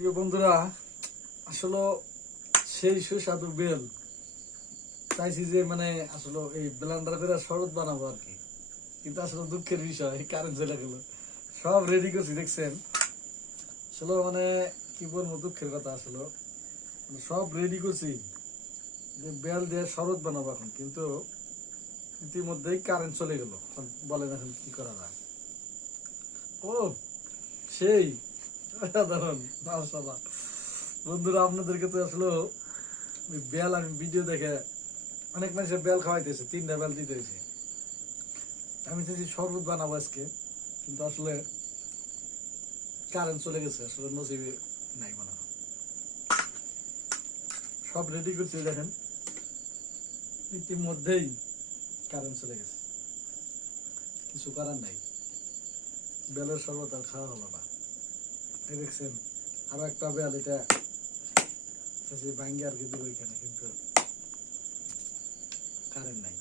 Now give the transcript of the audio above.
প্রিয় বন্ধুরা, আসলে সেই সুস্বাদু বেল চাইছি যে মানে আসলে এই ব্লেন্ডার করে শরবত বানাবো আর কি। কিন্তু আসলে দুঃখের বিষয় কারেন্ট চলে গেল। সব রেডি করছি দেখছেন। আসলে মানে কি বলবো, দুঃখের কথা। আসলে মানে সব রেডি করছি যে বেল দিয়ে শরবত বানাবো এখন, কিন্তু ইতিমধ্যেই কারেন্ট চলে গেল। এখন বলেন এখন কি করা যায়। ও সেই সাধারণ মাশাআল্লাহ। বন্ধুরা, আপনাদেরকে তো আসলে ওই বেল আমি ভিডিও দেখে অনেক মানুষের বেল খাওয়াইতেছে, 3টা বেল দিতে হয়েছে। আমি চাইছি শরবত বানাবো আজকে, কিন্তু আসলে কারেন্ট চলে গেছে। আসলে নসিবে নাই বানানো। সব রেডি করছি দেখেন, ইতিমধ্যেই কারেন্ট চলে গেছে। কিছু করার নাই, বেলের শরবত আর খাওয়া হলো না। এই দেখছেন আরো একটা বেল, এটা চাইছি ভাঙ্গি আর কি দিব এখানে, কিন্তু কারেন্ট নাই।